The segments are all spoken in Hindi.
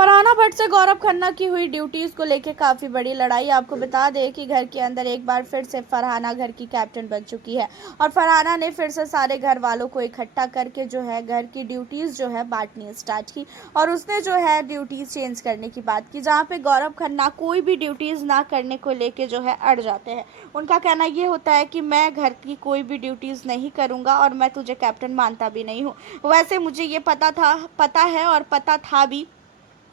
फरहाना भट्ट से गौरव खन्ना की हुई ड्यूटीज़ को लेकर काफ़ी बड़ी लड़ाई। आपको बता दें कि घर के अंदर एक बार फिर से फरहाना घर की कैप्टन बन चुकी है और फरहाना ने फिर से सारे घर वालों को इकट्ठा करके जो है घर की ड्यूटीज़ जो है बांटनी स्टार्ट की और उसने जो है ड्यूटीज़ चेंज करने की बात की, जहाँ पे गौरव खन्ना कोई भी ड्यूटीज़ ना करने को लेके जो है अड़ जाते हैं। उनका कहना ये होता है कि मैं घर की कोई भी ड्यूटीज़ नहीं करूँगा और मैं तुझे कैप्टन मानता भी नहीं हूँ। वैसे मुझे ये पता है और पता था भी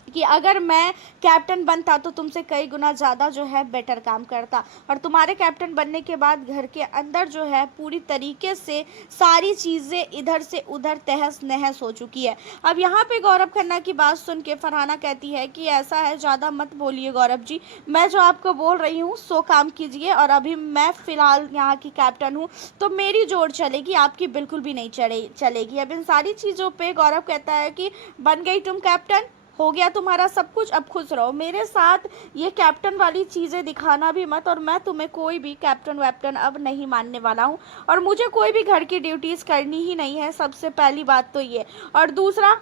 कि अगर मैं कैप्टन बनता तो तुमसे कई गुना ज़्यादा जो है बेटर काम करता, और तुम्हारे कैप्टन बनने के बाद घर के अंदर जो है पूरी तरीके से सारी चीज़ें इधर से उधर तहस नहस हो चुकी है। अब यहाँ पे गौरव खन्ना की बात सुन के फरहाना कहती है कि ऐसा है, ज़्यादा मत बोलिए गौरव जी, मैं जो आपको बोल रही हूँ सो काम कीजिए, और अभी मैं फ़िलहाल यहाँ की कैप्टन हूँ तो मेरी जोर चलेगी, आपकी बिल्कुल भी नहीं चलेगी। अब इन सारी चीज़ों पर गौरव कहता है कि बन गई तुम कैप्टन, हो गया तुम्हारा सब कुछ, अब खुश रहो, मेरे साथ ये कैप्टन वाली चीज़ें दिखाना भी मत, और मैं तुम्हें कोई भी कैप्टन वैप्टन अब नहीं मानने वाला हूँ और मुझे कोई भी घर की ड्यूटीज़ करनी ही नहीं है। सबसे पहली बात तो ये, और दूसरा,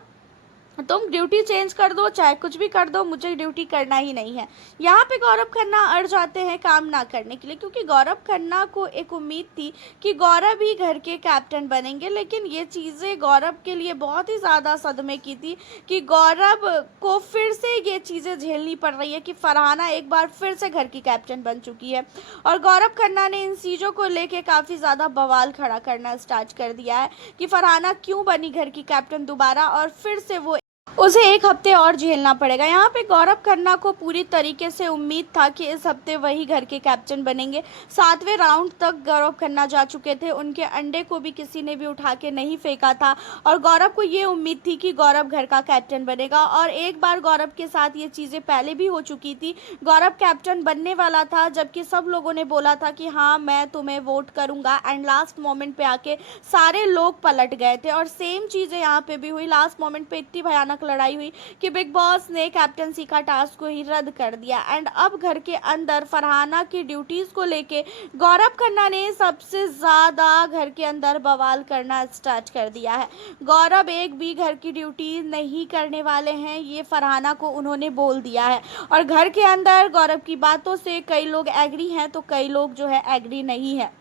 तुम ड्यूटी चेंज कर दो चाहे कुछ भी कर दो, मुझे ड्यूटी करना ही नहीं है। यहाँ पे गौरव खन्ना अड़ जाते हैं काम ना करने के लिए, क्योंकि गौरव खन्ना को एक उम्मीद थी कि गौरव ही घर के कैप्टन बनेंगे, लेकिन ये चीज़ें गौरव के लिए बहुत ही ज़्यादा सदमे की थी कि गौरव को फिर से ये चीज़ें झेलनी पड़ रही है कि फरहाना एक बार फिर से घर की कैप्टन बन चुकी है। और गौरव खन्ना ने इन चीज़ों को लेके काफ़ी ज़्यादा बवाल खड़ा करना स्टार्ट कर दिया है कि फरहाना क्यों बनी घर की कैप्टन दोबारा, और फिर से वो उसे एक हफ्ते और झेलना पड़ेगा। यहाँ पे गौरव खन्ना को पूरी तरीके से उम्मीद था कि इस हफ्ते वही घर के कैप्टन बनेंगे। 7वें राउंड तक गौरव खन्ना जा चुके थे, उनके अंडे को भी किसी ने भी उठा के नहीं फेंका था और गौरव को ये उम्मीद थी कि गौरव घर का कैप्टन बनेगा। और एक बार गौरव के साथ ये चीज़ें पहले भी हो चुकी थी, गौरव कैप्टन बनने वाला था जबकि सब लोगों ने बोला था कि हाँ मैं तुम्हें वोट करूँगा, एंड लास्ट मोमेंट पे आके सारे लोग पलट गए थे। और सेम चीज़ें यहाँ पे भी हुई, लास्ट मोमेंट पे इतनी भयानक लड़ाई हुई कि बिग बॉस ने कैप्टनसी का टास्क को ही रद्द कर दिया। एंड अब घर के अंदर फरहाना की ड्यूटीज को लेके गौरव खन्ना ने सबसे ज्यादा घर के अंदर बवाल करना स्टार्ट कर दिया है। गौरव एक भी घर की ड्यूटी नहीं करने वाले हैं, ये फरहाना को उन्होंने बोल दिया है। और घर के अंदर गौरव की बातों से कई लोग एग्री हैं तो कई लोग जो है एग्री नहीं है।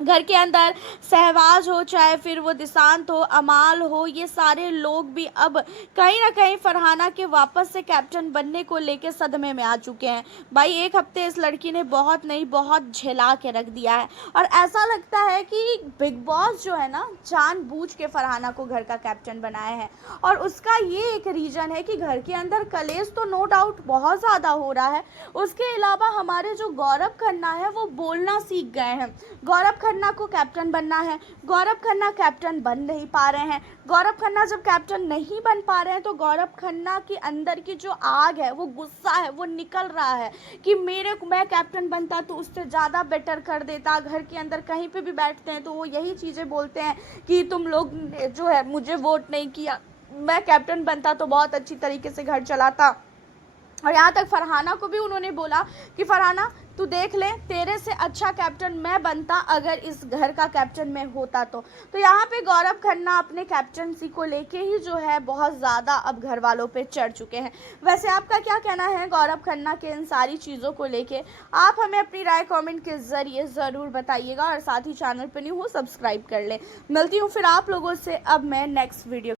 घर के अंदर सहवाज हो, चाहे फिर वो दिशांत हो, अमाल हो, ये सारे लोग भी अब कहीं ना कहीं फरहाना के वापस से कैप्टन बनने को लेके सदमे में आ चुके हैं। भाई एक हफ्ते इस लड़की ने बहुत नहीं बहुत झेला के रख दिया है, और ऐसा लगता है कि बिग बॉस जो है ना जानबूझ के फरहाना को घर का कैप्टन बनाया है। और उसका ये एक रीज़न है कि घर के अंदर कलेश तो नो डाउट बहुत ज़्यादा हो रहा है, उसके अलावा हमारे जो गौरव खन्ना है वो बोलना सीख गए हैं। गौरव खन्ना को कैप्टन बनना है, गौरव खन्ना कैप्टन बन नहीं पा रहे हैं। गौरव खन्ना जब कैप्टन नहीं बन पा रहे हैं तो गौरव खन्ना के अंदर की जो आग है, वो गुस्सा है, वो निकल रहा है कि मैं कैप्टन बनता तो उससे ज़्यादा बेटर कर देता। घर के अंदर कहीं पे भी बैठते हैं तो वो यही चीज़ें बोलते हैं कि तुम लोग जो है मुझे वोट नहीं किया, मैं कैप्टन बनता तो बहुत अच्छी तरीके से घर चलाता। और यहाँ तक फरहाना को भी उन्होंने बोला कि फरहाना तू देख ले, तेरे से अच्छा कैप्टन मैं बनता अगर इस घर का कैप्टन मैं होता तो यहाँ पे गौरव खन्ना अपने कैप्टनसी को लेके ही जो है बहुत ज़्यादा अब घर वालों पे चढ़ चुके हैं। वैसे आपका क्या कहना है गौरव खन्ना के इन सारी चीज़ों को लेके? आप हमें अपनी राय कमेंट के ज़रिए ज़रूर बताइएगा, और साथ ही चैनल पर न्यू हो सब्सक्राइब कर ले। मिलती हूँ फिर आप लोगों से अब मैं नेक्स्ट वीडियो